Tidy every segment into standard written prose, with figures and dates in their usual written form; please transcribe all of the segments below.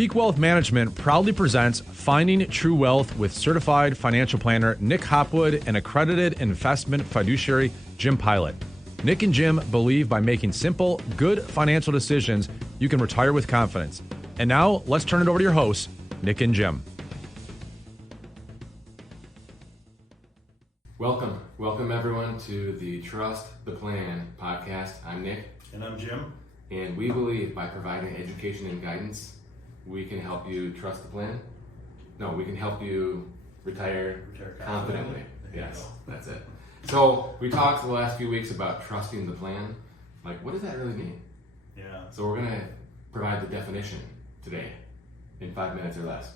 Peak Wealth Management proudly presents Finding True Wealth with certified financial planner Nick Hopwood and accredited investment fiduciary Jim Pilat. Nick and Jim believe by making simple, good financial decisions, you can retire with confidence. And now, let's turn it over to your hosts, Nick and Jim. Welcome everyone to the Trust the Plan podcast. I'm Nick. And I'm Jim. And we believe by providing education and guidance, we can help you trust the plan. No, we can help you retire confidently. Yes, that's it. So we talked the last few weeks about trusting the plan. Like, what does that really mean? Yeah. So we're going to provide the definition today in 5 minutes or less.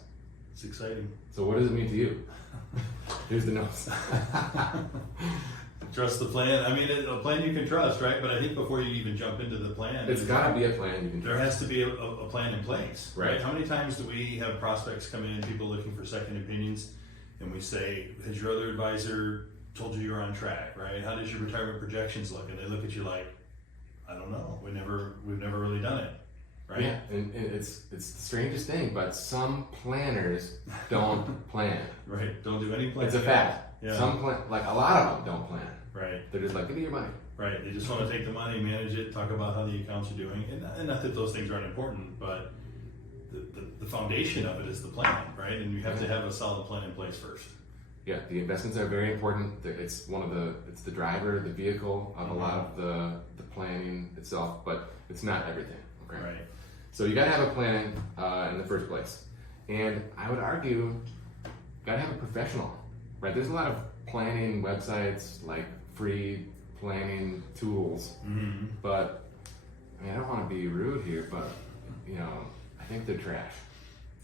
It's exciting. So what does it mean to you? Here's the notes. Trust the plan. I mean, a plan you can trust, right? But I think before you even jump into the plan, It's got to be a plan you can there has to be a plan in place, Right. How many times do we have prospects come in, people looking for second opinions, and we say, has your other advisor told you you're on track, right? How does your retirement projections look? And they look at you like, I don't know. We've never really done it, right? Yeah, and it's the strangest thing, but some planners don't plan. Right. Don't do any planning. It's a fact. Yeah. Like a lot of them don't plan. Right. They're just like, give me your money. Right. They just want to take the money, manage it, talk about how the accounts are doing, and not that those things aren't important, but the foundation of it is the plan, right? And you have to have a solid plan in place first. Yeah, the investments are very important. It's it's the driver, the vehicle of a lot of the planning itself, but it's not everything. Okay. Right. So you got to have a plan in the first place, and I would argue, got to have a professional. Right. There's a lot of planning websites, like free planning tools, but I mean, I don't want to be rude here, but I think they're trash.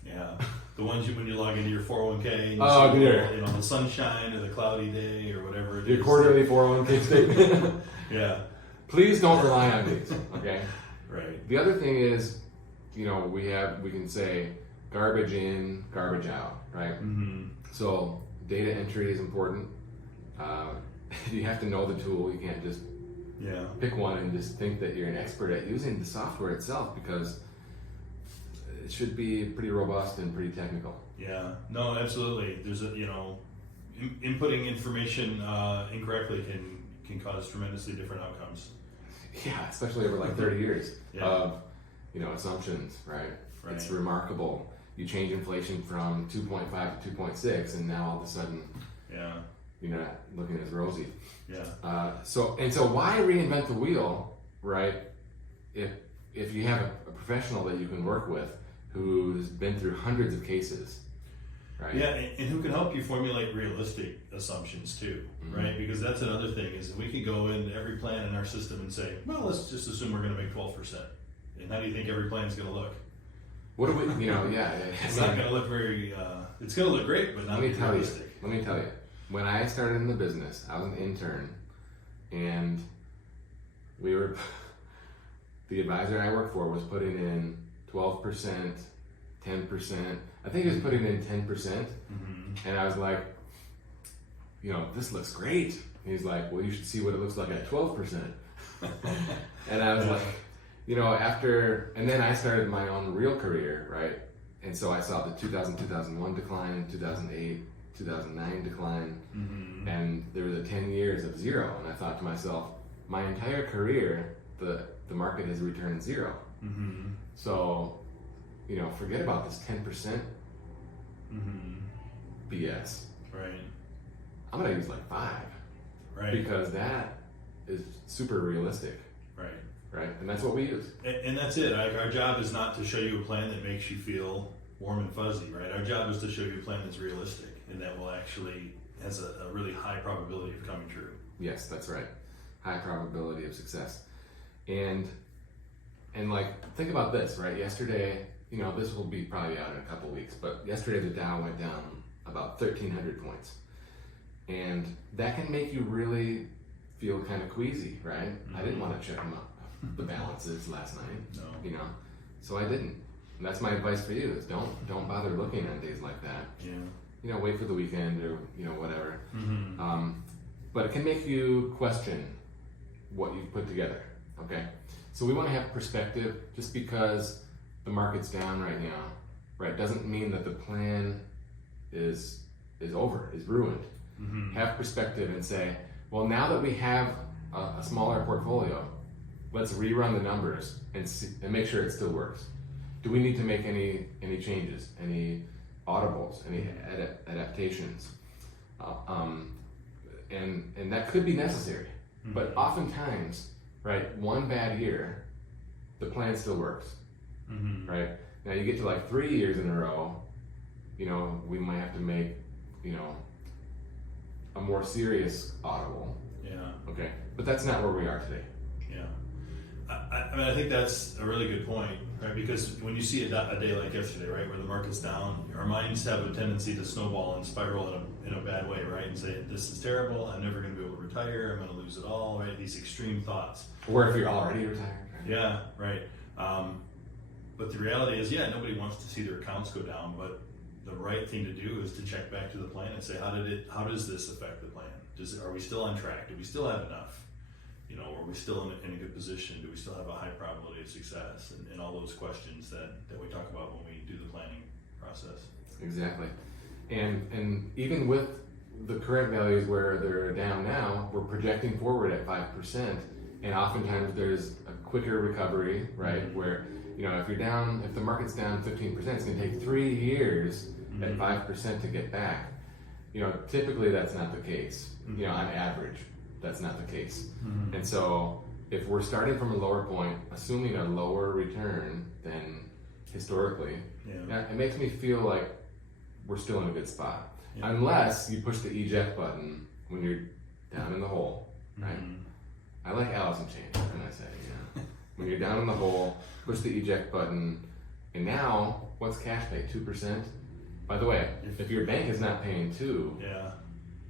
Yeah. The ones when you log into your 401k, and you see the sunshine or the cloudy day or whatever it is. Your quarterly 401k statement. Yeah. Please don't rely on these. Okay. Right. The other thing is, we can say garbage in, garbage out, right? Mm-hmm. So data entry is important. You have to know the tool. You can't just pick one and just think that you're an expert at using the software itself, because it should be pretty robust and pretty technical. Yeah. No, absolutely. There's inputting information incorrectly can cause tremendously different outcomes. Yeah, especially over like 30 years of assumptions, right? It's remarkable. You change inflation from 2.5 to 2.6, and now all of a sudden, you're not looking as rosy. Yeah. So why reinvent the wheel, right? If you have a professional that you can work with who's been through hundreds of cases, right? Yeah, and who can help you formulate realistic assumptions too, right? Because that's another thing, is we could go into every plan in our system and say, well, let's just assume we're going to make 12%. And how do you think every plan is going to look? What do we, It's not going to look very, it's going to look great, but not realistic. Let me tell you, when I started in the business, I was an intern, and the advisor I worked for was putting in 12%, 10%. I think he was putting in 10%, and I was like, this looks great. And he's like, well, you should see what it looks like at 12%. And I was like, and then I started my own real career, right? And so I saw the 2001 decline, 2008, 2009 decline, and there was a 10 years of zero. And I thought to myself, my entire career, the market has returned zero. So, forget about this 10% BS. Right. I'm gonna use like 5, right? Because that is super realistic. Right, and that's what we use. And that's it. Our job is not to show you a plan that makes you feel warm and fuzzy, right? Our job is to show you a plan that's realistic and that will actually has a really high probability of coming true. Yes, that's right. High probability of success. And like, think about this, right? Yesterday, this will be probably out in a couple weeks, but yesterday the Dow went down about 1,300 points. And that can make you really feel kind of queasy, right? I didn't want to check them up. The balances last night, so I didn't. And that's my advice for you: is don't bother looking on days like that. Yeah. Wait for the weekend or whatever. But it can make you question what you've put together. Okay, so we want to have perspective. Just because the market's down right now right, doesn't mean that the plan is over, is ruined. Have perspective and say, well, now that we have a smaller portfolio, let's rerun the numbers and make sure it still works. Do we need to make any changes, any audibles, any adaptations? And that could be necessary. But oftentimes, right, one bad year, the plan still works. Right? Now you get to like 3 years in a row, we might have to make, a more serious audible. Yeah. Okay. But that's not where we are today. Yeah. I mean, I think that's a really good point, right? Because when you see a day like yesterday, right, where the market's down, our minds have a tendency to snowball and spiral in a bad way, right? And say, this is terrible, I'm never going to be able to retire, I'm going to lose it all, right? These extreme thoughts. Or if you're already retired. Right? Yeah, right. But the reality is, nobody wants to see their accounts go down, but the right thing to do is to check back to the plan and say, how does this affect the plan? Are we still on track? Do we still have enough? Are we still in a good position? Do we still have a high probability of success? And all those questions that we talk about when we do the planning process. Exactly. And even with the current values where they're down now, we're projecting forward at 5%. And oftentimes there's a quicker recovery, right? Where, if the market's down 15%, it's going to take 3 years at 5% to get back. Typically that's not the case. On average, that's not the case. And so if we're starting from a lower point, assuming a lower return than historically, it makes me feel like we're still in a good spot. Unless you push the eject button when you're down in the hole, right? I like Alice in Chains, what can I say? When you're down in the hole, push the eject button, and now, what's cash pay? 2%? By the way, if your bank is not paying 2%,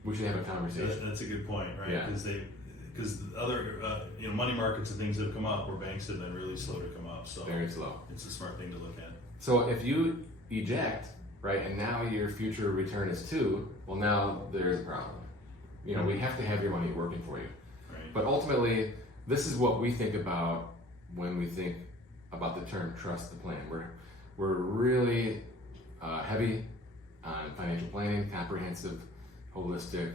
we should have a conversation. That's a good point, right? Because other money markets and things have come up where banks have been really slow to come up. So very slow. It's a smart thing to look at. So if you eject, right, and now your future return is 2%, well, now there's a problem. We have to have your money working for you. Right. But ultimately, this is what we think about when we think about the term trust the plan. We're really heavy on financial planning, comprehensive, holistic,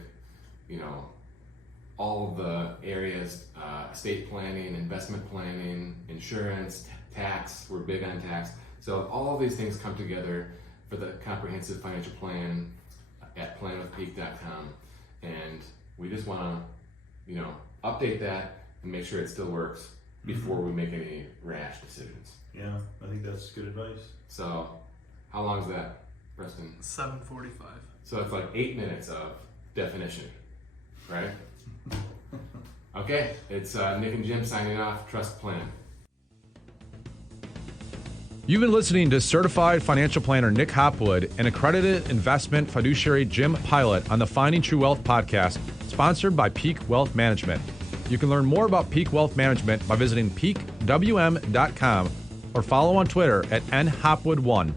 all the areas, estate planning, investment planning, insurance, tax. We're big on tax. So all of these things come together for the comprehensive financial plan at planwithpeak.com. And we just want to, update that and make sure it still works before we make any rash decisions. Yeah, I think that's good advice. So how long is that, Preston? 7:45. So it's like 8 minutes of definition, right? Okay, it's Nick and Jim signing off. Trust Plan. You've been listening to certified financial planner Nick Hopwood and accredited investment fiduciary Jim Pilat on the Finding True Wealth podcast, sponsored by Peak Wealth Management. You can learn more about Peak Wealth Management by visiting peakwm.com or follow on Twitter at nhopwood1.